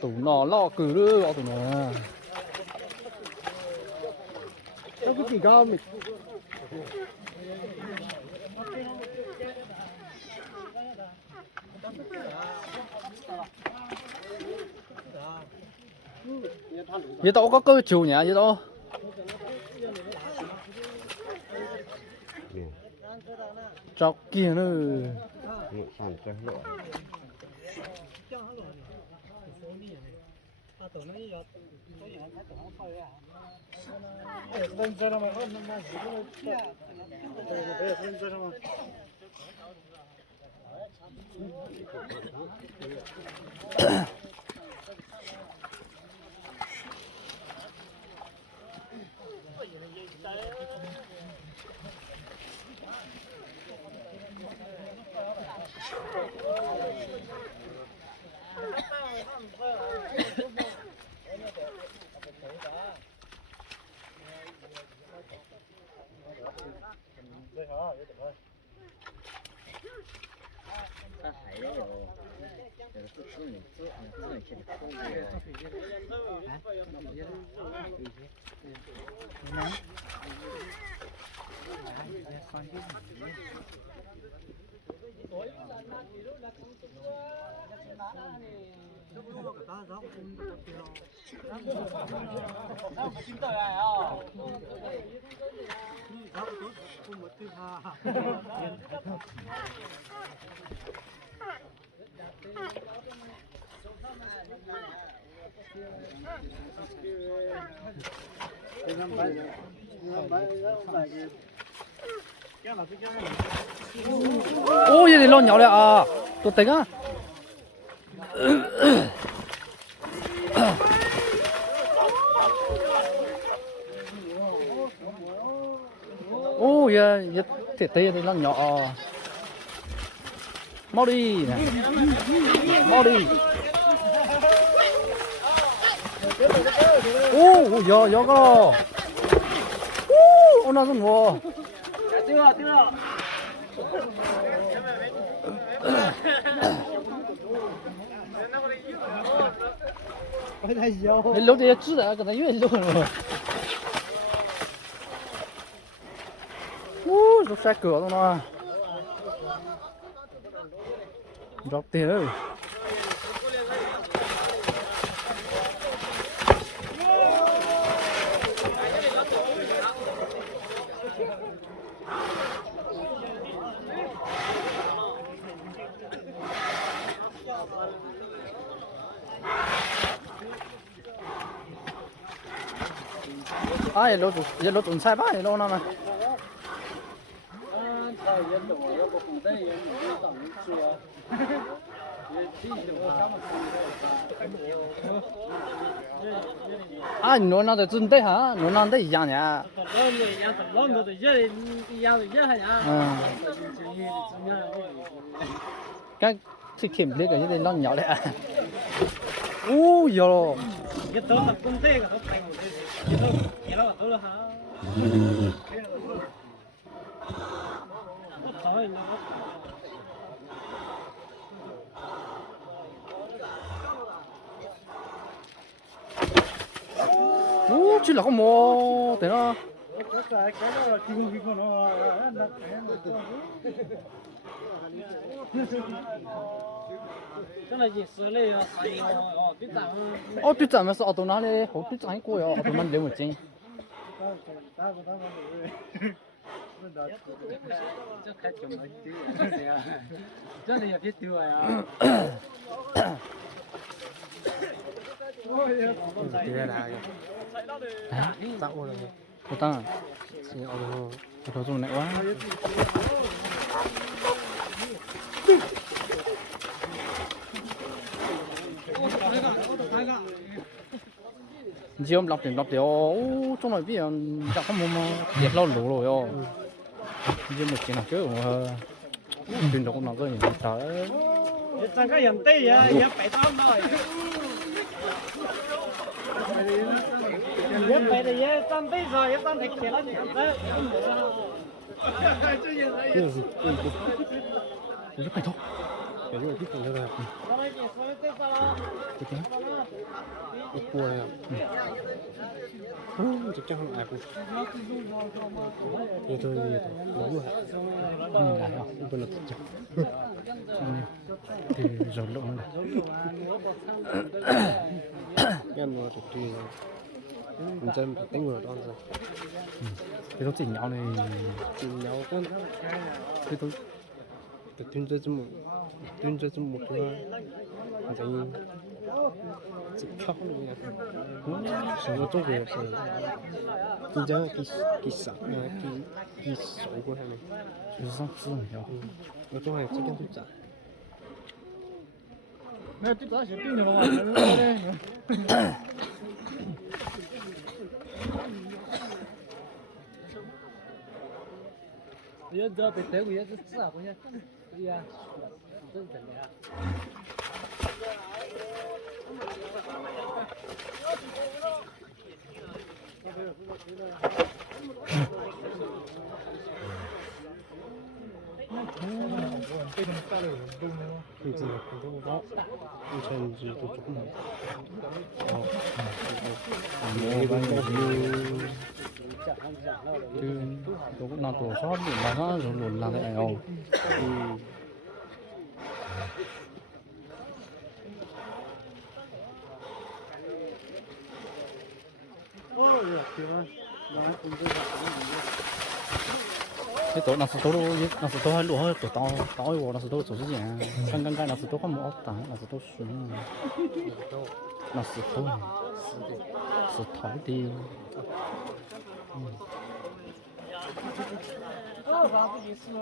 tủ nó lo cử đưa tủ nó nó cái gì cao mình vậy tao có cơ chiều nhỉ vậy tao chọc kia nữa ô vậy thì lo nhỏ đấy à tôi tính á ô vậy thiệt tê thì lo nhỏ mau đi nè mau đi ô giờ có ô nó rất nhiều lúc thì吃的可能越肉了，都晒cửa rồi nó, drop tiền rồi. ai lo tụi sai bá lo nó mà nó là chân đấy hả nó đấy dạng nhỉ cái thì kiểm lý cái gì nó nhỏ đấy à u yo chỉ là không mua thế nó tuyết giảm mà sao tụi nó đi hổ tuyết giảm quá rồi tụi mình để một chân cô ta tôi dùng này quá 지금 랍대요. 오, 좀 어디 잠깐 뭐 옛날 로로요. 이제 뭐 지나 그 truyền động nó có những cái chẳng có hiện tây à, phải tao nói 也摆的也长背上，也长得开了点子。我就拜托。感觉我地方这个，这边，我过来呀，这叫什么来着？有这里老路还，来啊，我不能讲，thì rồi lộn này. 要么就对，你真顶我当时，cái đó chỉ nhau này, 紧摇跟， cái đó 就蹲着这么多，你这这漂亮呀！什么中国人是？人家给啥呀？给手过来呢？就是上次你知道。我昨晚这个都咋？那这咋写病的嘛？也知道被逮过也是吃啊，我想，对呀，这是真的呀。你这个很多高，以前是都中的。哦，没办法。chứ tôi cũng làm tổ sót để mà nó rồi làm thế này không. Cái tổ nó sẽ tổ nó sẽ tổ hai lúa hơi tổ to to rồi nó sẽ tổ tổ gì vậy? Căng nó sẽ tổ có một tảng nó sẽ tổ xuống nó sẽ tổ sẽ thổi đi. 把自己死了。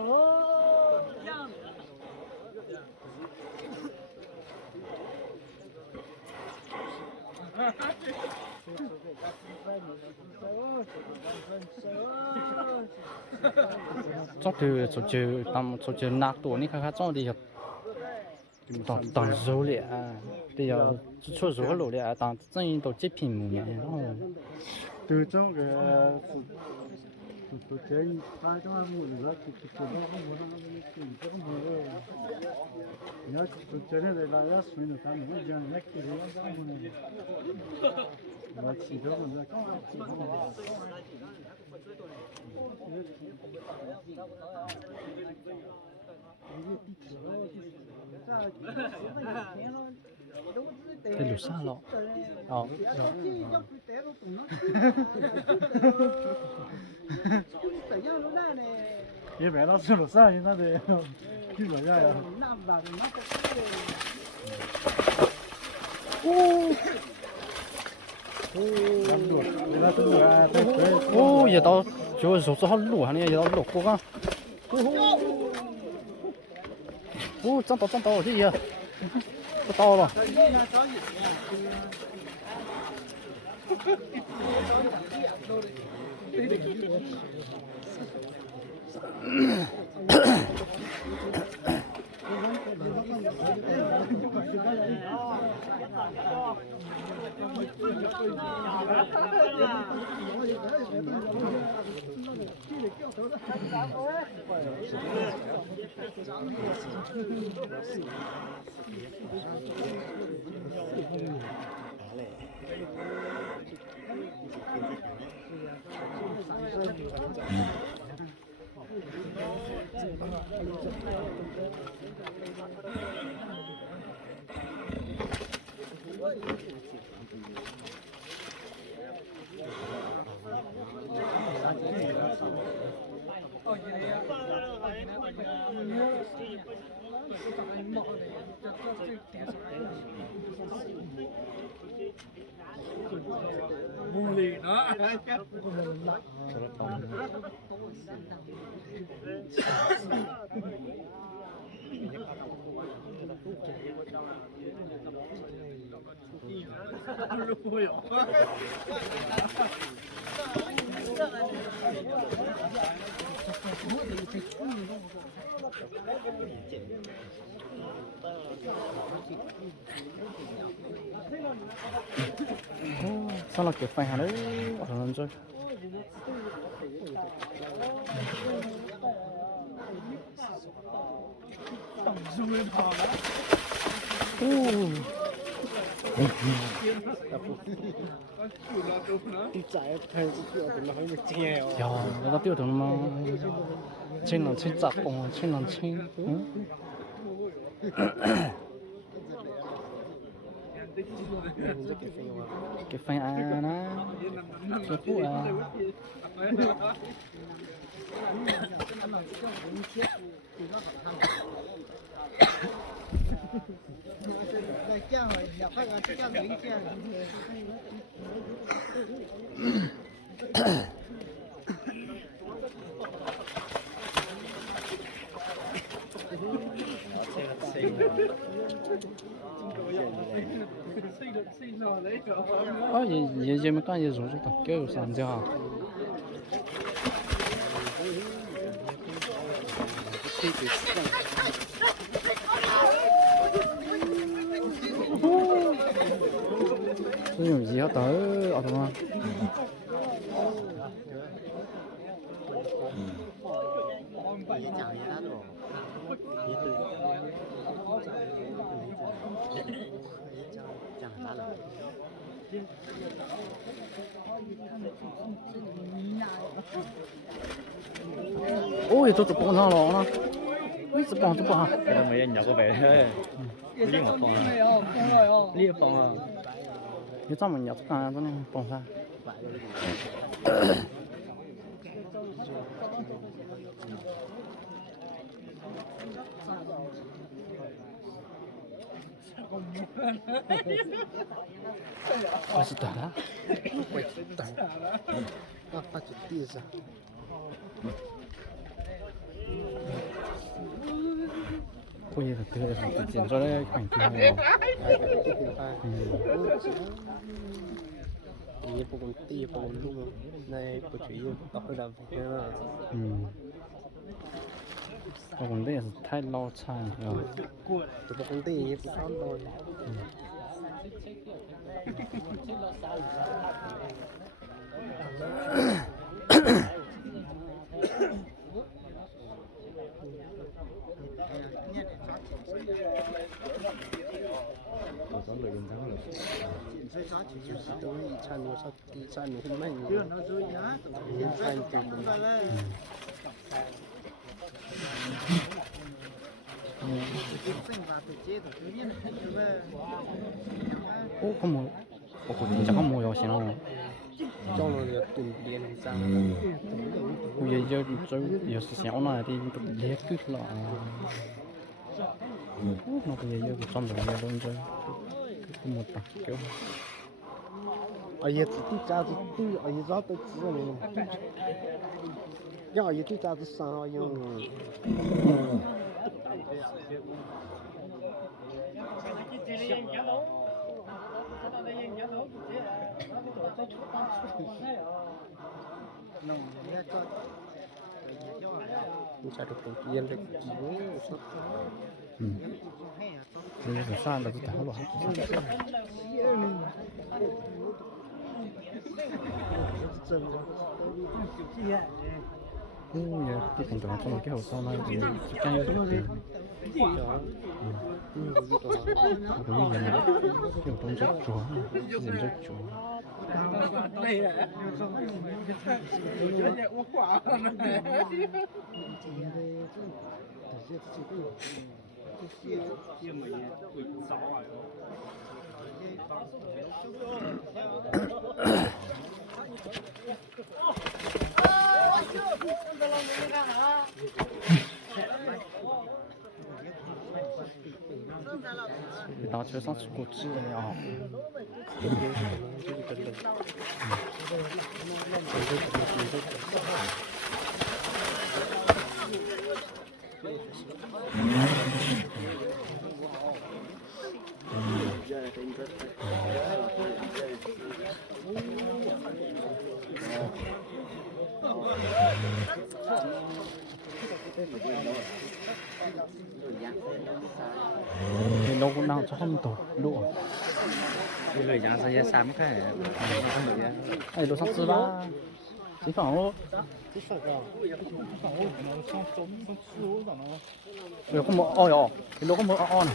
做từ số trừ nát tuổi này khác cho đi tặng số lẻ bây giờ số số lẻ lẻ tặng chân tổ chế品một nhỉ từ trong cái tôi chơi hai trong hai mùa nữa thì tôi nó không muốn nó chỉ có mùa nhớ tôi chơi này là nó suy nữa tham nó giờ nó cái nó không muốn mà chỉ đó còn là cái lúa xa lọ也买到吃了啥？那得去哪家呀？ô giờ tao chỗ số số lúa này giờ tao lúa cố gắng ô chân tao cái gì à to rồi mùng lì đó sao là kiểu phải hả đấy ở lần chơi đi chạy thay cái chuyện nó hơi bị chèo ya người ta tiêu thụ mà trên là trên chặt còn trên là trên cái phải à na cái phụ à 얘们干也融入的，给有三家。这种也到啊，对吗？ôi tôi chụp con nào nó mấy chụp con hả cái đó mới nhậu có vẻ thôi liên một phòng à liên phòng à như sao mình nhặt cả cho nên con sao 맛있다. 아빠 뒤에서 bây giờ từ từ chuyển cho đây cảnh tượng 이게 보고 띠 보고 누구 내 보주의 떡을 안 보면 còn đây là thái lo chai rồi 또 보고 띠 이게 안 넣어 tôi chăn nó sắp đi chăn nó không mạnh chăn từ mình ô không mua ô cô 진짜 không mua rồi xin không cho nó được tuần tiền ra bây giờ giờ sẽ này thì liệt cứ là nó bây giờ trong đó là luôn rồi không một tắc kiểu ở đây tôi cha tôi ở đây tôi chỉ là mình ở đây tôi cha tôi sao nhưng mình cha được tiền tiền được bây giờ sao là tôi tháo bỏ giờ cái phần trong trong cái hồ sơ này thì chắc chắn là tiền đúng như vậy này kiểu trong rất chúa dùng rất chúa đây là uống quả này 나 저上次过去呀。thì nó cũng đang cho không tổ lụa cái lời giảng sẽ sám cái không được哎，路上吃吧，吃饭哦。有个么？哦哟，你那个么？哦呢？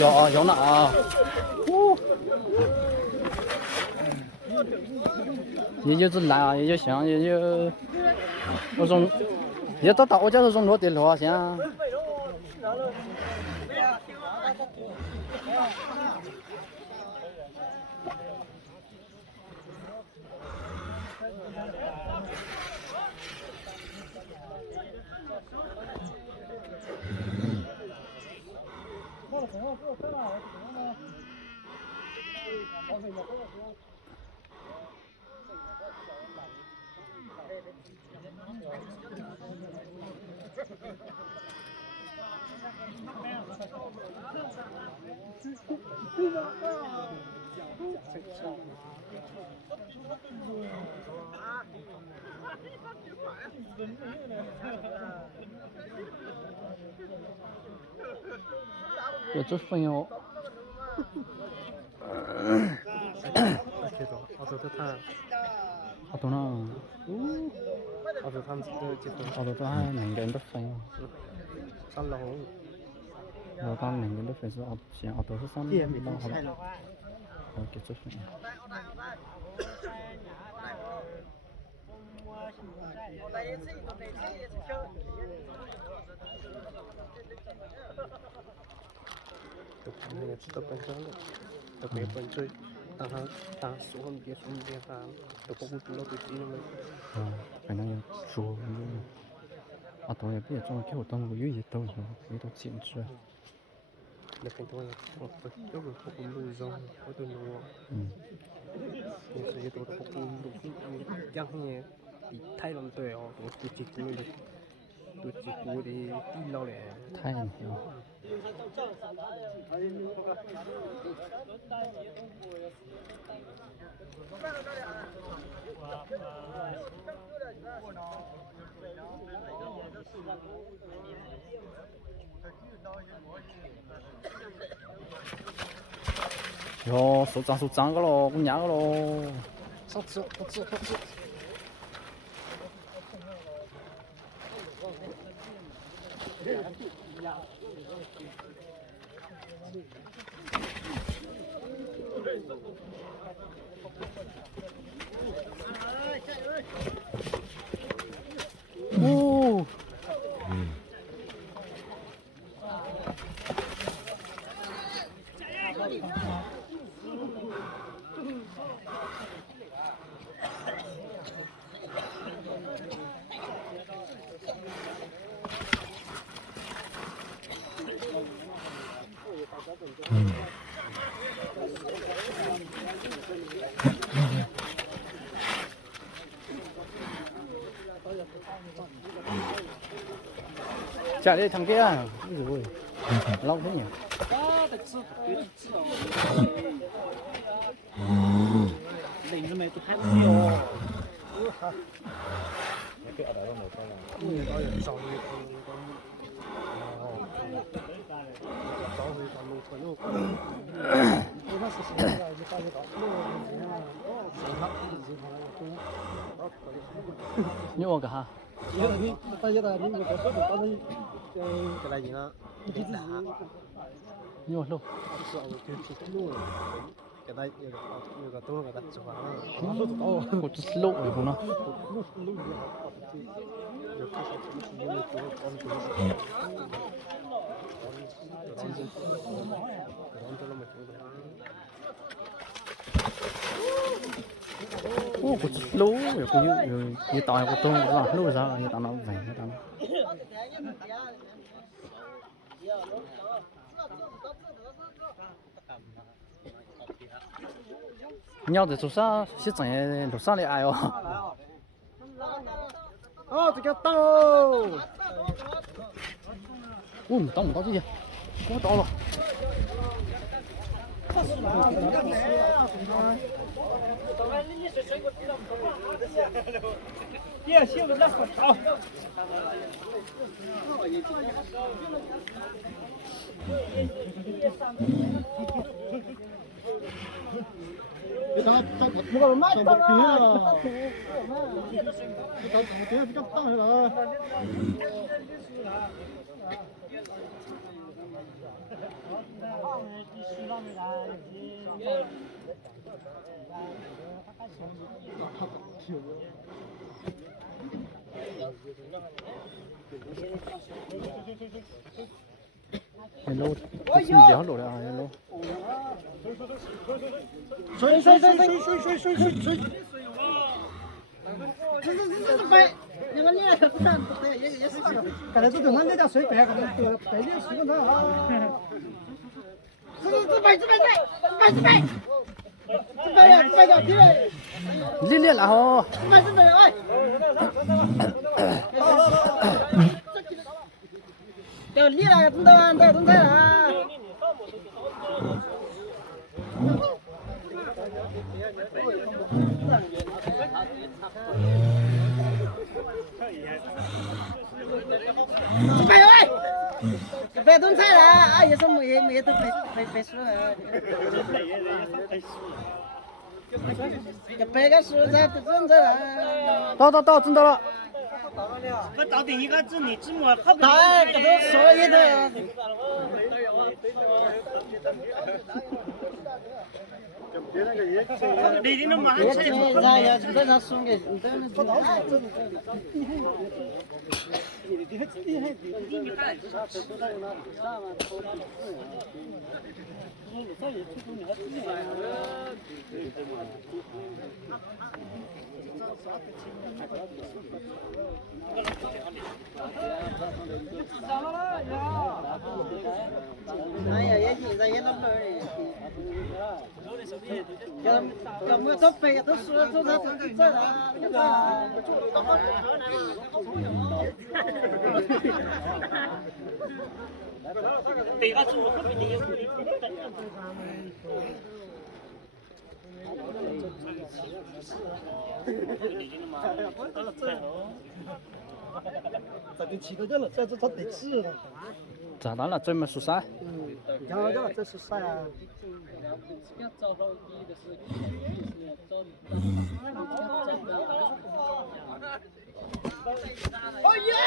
有啊，有呢啊。也就是难啊，也就像也就那种，也到我家那种落地路啊，像。有这份哟。好多呢。好多他们这个好多都还两个人都分哟。三楼，然后他们两个人都分是好像好多是三也没东西好了。我给这份。那个都本身的，都没本身，他说很别他，都不会读到对地了。反正也说啊，多也别装，给我当个月也都有，也都简直。那很多人，我都是不公路上，我都弄。也是也都是不公路，讲些太难对哦，都几股的，都几股的地老嘞。太牛了。哟，手脏个咯，我娘个咯。上吃，好吃。哦。家里堂哥啊，哎呦喂，老朋友。领子没都还没有。你我干哈？cái này gì nó你我录。cái đây cái tôi cái đặt cho vào我这是录的呢。我这是录，有导有个东是吧？录啥？有导那稳，有导那。你要在做啥？去挣些路上的爱哦。哦，这个到。我没到这些，我到了。别洗了，那好吵。那个买到了，我这比较大了。那路这是比较路的啊，那路。水！这白，你们那个看也是，刚才这等那叫水白，刚才白的水那啊。这白呀，练了哈。这白哎。要练了，知道吗？在动态了。别动菜了啊！也是没都白输了。白个蔬菜都种着了。到，挣到了。我到底一个字你字幕好不？大这都所有的。你那马上菜呀，这那送给你的哎呀，也现在也那么要么都背都说都他都在了，对个猪特别的。这个吃到这了，这得吃了。炸弹了，准备出赛。这是啥呀？哎呀！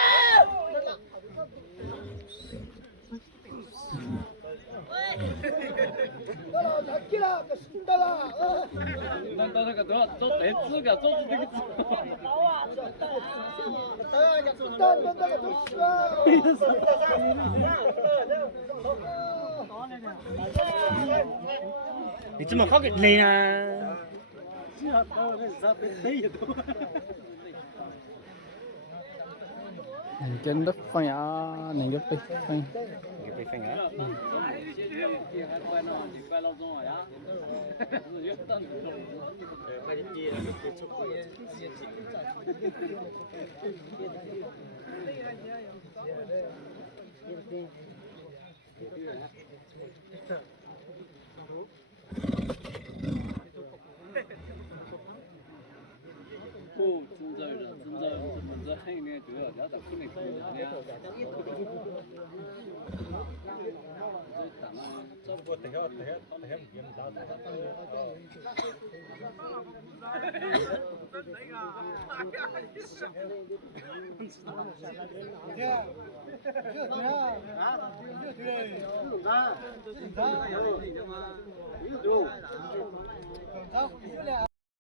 起来，这是的了。那那个多少做得资格做这个。你这么好个累啊！Trên đất phanh á, nền đất phanh. Cái phanh á. 오, 진짜이다. 진짜 먼저 행위에 줘야 나도 힘이 크냐.